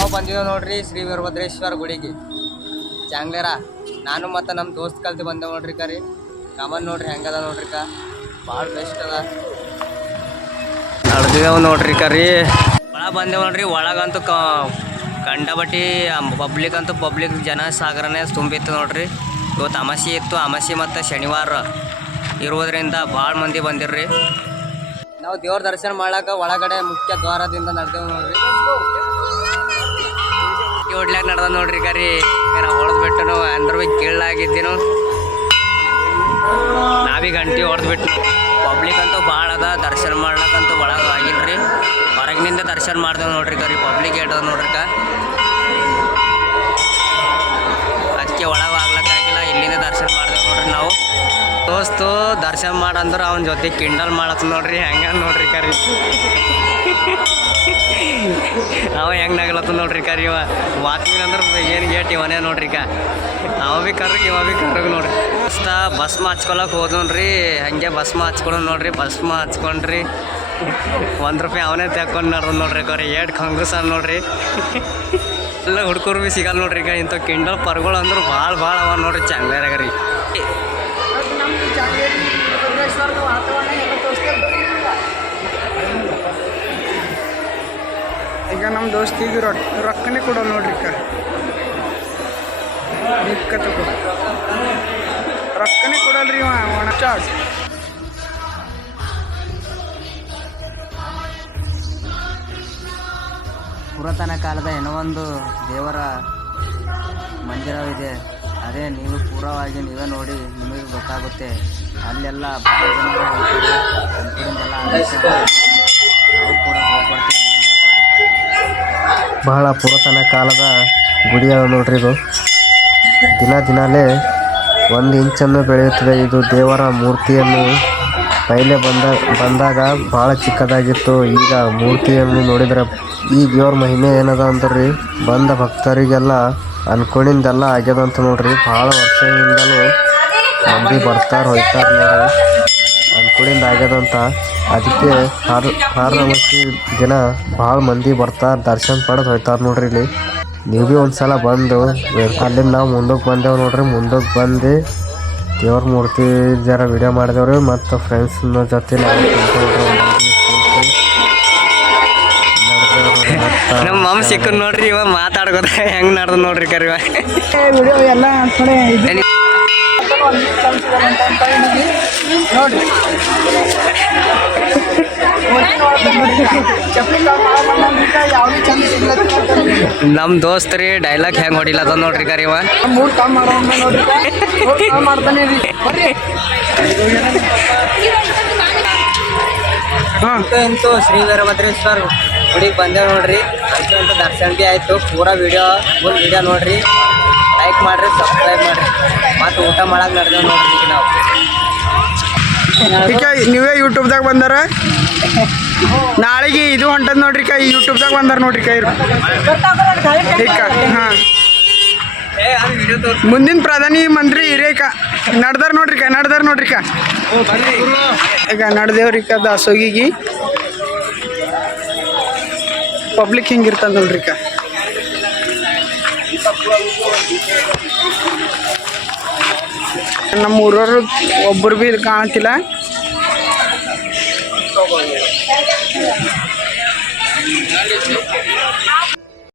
ನಾವು ಬಂದಿದ್ದೇವೆ ನೋಡ್ರಿ ಶ್ರೀ ವೀರಭದ್ರೇಶ್ವರ ಗುಡಿಗೆ. ಚಾಂಗ್ಲೇರ ನಾನು ಮತ್ತು ನಮ್ಮ ದೋಸ್ತ್ ಕಲ್ತು ಬಂದೇವು ನೋಡ್ರಿ ಕರಿ. ಕಾಮನ್ ನೋಡ್ರಿ, ಹೆಂಗದ ನೋಡ್ರಿ ಕ? ಭಾಳ ಬೆಸ್ಟ್ ಅದ. ನಡೆದಿದ್ದೇವೆ ನೋಡ್ರಿ ಕರಿ. ಒಳ ಬಂದೇವು ನೋಡ್ರಿ, ಒಳಗಂತೂ ಕಂಡಬಟ್ಟಿ ಪಬ್ಲಿಕ್ ಅಂತೂ ಪಬ್ಲಿಕ್ ಜನ ಸಾಗರನೇ ತುಂಬಿತ್ತು ನೋಡ್ರಿ. ಇವತ್ತು ಅಮಾಸಿ ಇತ್ತು ಅಮಾಸಿ ಮತ್ತು ಶನಿವಾರ ಇರುವುದರಿಂದ ಭಾಳ ಮಂದಿ ಬಂದಿರ್ರಿ. ನಾವು ದೇವ್ರ ದರ್ಶನ ಮಾಡಕ್ಕೆ ಒಳಗಡೆ ಮುಖ್ಯ ದ್ವಾರದಿಂದ ನಡೆದೇವು ನೋಡ್ರಿ. ಹೊಡ್ಲಾಕ ನಡ್ದ ನೋಡ್ರಿ ಕರಿ. ನಾವು ಹೊಡೆದ್ ಬಿಟ್ಟನು, ಅಂದ್ರ ಬಿ ಕೀಳಾಗಿದ್ದೀನು ನಾವೀಗ ಗಂಟೆ ಹೊಡೆದ್ ಬಿಟ್ಟು ಪಬ್ಲಿಕ್ ಅಂತೂ ಭಾಳ ಅದ, ದರ್ಶನ ಮಾಡ್ಲಕ್ಕಂತೂ ಒಳಗೆ ಆಗಿಲ್ರಿ. ಹೊರಗಿನಿಂದ ದರ್ಶನ ಮಾಡ್ದೇವು ನೋಡ್ರಿ ಕರಿ ಪಬ್ಲಿಕ್ ಏಟದ ನೋಡ್ರಿ ಕ ಅದಕ್ಕೆ ಒಳಗೆ ಆಗ್ಲಕ್ಕಾಗಿಲ್ಲ ಇಲ್ಲಿಂದ ದರ್ಶನ ಮಾಡ್ದೇವು ನೋಡ್ರಿ ನಾವು. ದೋಸ್ತು, ದರ್ಶನ ಮಾಡಂದ್ರೆ ಅವನ ಜೊತೆ ಕಿಂಡಲ್ ಮಾಡತ್ತ ನೋಡ್ರಿ ಹೆಂಗ ನೋಡ್ರಿ ಕರಿ. ಅವ ಹೆಂಗ್ ನಗಲತ್ತ ನೋಡ್ರಿ ಕರಿ ಇವ. ವಾತ್ಮೀನ್ ಅಂದ್ರೆ ಏನು ಗೇಟ್ ಇವನೇ ನೋಡ್ರಿ ಕ ಅವ ಭೀ ಕರ್ರಿ, ಇವ ಭೀ ಕರ್ರಿ ನೋಡ್ರಿ. ಅಷ್ಟ ಭಸ್ಮ ಮಾಚ್ಕೊಳಕ್ ಹೋದ್ರಿ ಹಂಗೆ ಬಸ್ ಹಚ್ಕೊಳ್ ನೋಡ್ರಿ ಭಸ್ಮ ಹಚ್ಕೊಂಡ್ರಿ ಒಂದು ರೂಪಾಯಿ ಅವನೇ ತೆಕ್ಕೊಂಡು ನಡ್ದು ನೋಡ್ರಿ ಕರಿ. ಏಟ್ ಕಾಂಗ್ರೆಸ್ ಅನ್ ನೋಡ್ರಿ. ಎಲ್ಲ ಹುಡ್ಕರು ಭೀ ಸಿಗಲ್ಲ ನೋಡ್ರಿ ಈಗ ಇಂಥ ಕಿಂಡಲ್ ಪರ್ಗಳು ಅಂದ್ರೆ ಭಾಳ ಭಾಳ ಅವ ನೋಡ್ರಿ ಚಂಗ್ಲೇರಾಗ ರೀ ಈಗ ನಮ್ಮ ದೋಸ್ತಿಗೆ ರೊಕ್ಕ ರೊಕ್ಕನೇ ಕೊಡೋಲ್ಲ ನೋಡ್ರಿ ಕ ದಿಕ್ಕತ್ತ ಕೊಡ ರೊಕ್ಕನೇ ಕೊಡಲ್ರಿ ಒಣ ಪುರಾತನ ಕಾಲದ ಏನೋ ಒಂದು ದೇವರ ಮಂದಿರವಿದೆ. ಅದೇ ನೀವು ಪೂರ್ವವಾಗಿ ನೀವೇ ನೋಡಿ, ನಿಮಗೆ ಗೊತ್ತಾಗುತ್ತೆ. ಅಲ್ಲೆಲ್ಲ ಬಹಳ ಆಗುತ್ತೆ. ನಾವು ಕೂಡ ಹೋಗ್ಬರ್ತೀವಿ. ಬಹಳ ಪುರಾತನ ಕಾಲದ ಗುಡಿ ಅದ ನೋಡ್ರಿ ಇದು. ದಿನ ದಿನಾಲೇ ಒಂದು ಇಂಚನ್ನು ಬೆಳೆಯುತ್ತದೆ. ಇದು ದೇವರ ಮೂರ್ತಿಯನ್ನು ಪೈಲೆ ಬಂದ, ಬಂದಾಗ ಭಾಳ ಚಿಕ್ಕದಾಗಿತ್ತು. ಈಗ ಮೂರ್ತಿಯನ್ನು ನೋಡಿದ್ರೆ ಈ ದೇವ್ರ ಮಹಿಮೆ ಏನದ ಅಂದ್ರಿ? ಬಂದ ಭಕ್ತರಿಗೆಲ್ಲ ಅನ್ಕೊಂಡಿಂದೆಲ್ಲ ಆಗ್ಯದಂತ ನೋಡ್ರಿ. ಭಾಳ ವರ್ಷದಿಂದಲೂ ಮಂದಿ ಬರ್ತಾರ ಹೋಯ್ತಾರ ನೋಡ್ರಿ. ಅನ್ಕೊಂಡಿಂದ ಆಗ್ಯದಂತ ಅದಕ್ಕೆ ಹಾರ ಹಾರಮಸಿ ದಿನ ಭಾಳ ಮಂದಿ ಬರ್ತಾರೆ ದರ್ಶನ ಪಡೆದು ಹೋಯ್ತಾರ ನೋಡ್ರಿ ಇಲ್ಲಿ. ನೀವು ಭೀ ಒಂದ್ಸಲ ಬಂದು ಅಲ್ಲಿಂದ ನಾವು ಮುಂದಕ್ಕೆ ಬಂದೆವು ನೋಡ್ರಿ. ಮುಂದಕ್ಕೆ ಬಂದು ದೇವ್ರ ಮೂರ್ತಿ ಜರ ವಿಡಿಯೋ ರೀ ಮತ್ತು ಫ್ರೆಂಡ್ಸ್ ಜೊತೆ ಒಂದ್ ನಮ್ಮ ಮಮ್ಮ ಸಿಕ್ಕ ನೋಡ್ರಿ ಇವ ಮಾತಾಡ್ಕೋತ ಹೆಂಗ್ ನಡ್ದ ನೋಡ್ರಿ ಕರಿ ವಿಡಿಯೋ ಎಲ್ಲ ನೋಡ್ರಿ. ನಮ್ಮ ದೋಸ್ತ್ ರೀ ಡೈಲಾಗ್ ಹೆಂಗ್ ಹೊಡಿಲತ್ತ ನೋಡ್ರಿ ಕರಿವ ಮಾಡೋಣ ನೋಡ್ರಿ ಮಾಡ್ತಾನೆ ಅಂತೂ ಶ್ರೀ ವೀರಭದ್ರೇಶ್ವರ್ ಗುಡಿಗೆ ಬಂದೆ ನೋಡ್ರಿ. ಅಂತೂ ಅಂತೂ ದರ್ಶನ ಭೀ ಆಯ್ತು. ಪೂರಾ ವಿಡಿಯೋ ಫುಲ್ ವಿಡಿಯೋ ನೋಡ್ರಿ. ಲೈಕ್ ಮಾಡ್ರಿ ಸಬ್ಸ್ಕ್ರೈಬ್ ಮಾಡ್ರಿ. ಮತ್ತೆ ಊಟ ಮಾಡಕ್ ನಡ್ದೇವ್ ನೋಡ್ರಿ ನಾವು. ಈಗ ನೀವೇ ಯೂಟ್ಯೂಬ್ದಾಗ ಬಂದಾರ? ನಾಳೆಗೆ ಇದು ಹೊಂಟದ ನೋಡ್ರಿ ಕೈ ಯೂಟ್ಯೂಬ್ದಾಗ ಬಂದಾರ ನೋಡ್ರಿ ಕೈ ಹಾಂ. ಮುಂದಿನ ಪ್ರಧಾನಿ ಮಂತ್ರಿ ಹಿರೇಕ, ನಡ್ದಾರ ನೋಡ್ರಿ ಕ, ನಡ್ದಾರ ನೋಡ್ರಿ ಕಾ. ಈಗ ನಡ್ದೇವ್ರಿ ಕ ದಾಸೋಗಿಗಿ. ಪಬ್ಲಿಕ್ ಹಿಂಗಿರ್ತದ ನೋಡ್ರಿ ಕ. ನಮ್ಮ ಊರವರು ಒಬ್ಬರು ಭೀ ಇಲ್ಲಿ ಕಾಣತಿಲ್ಲ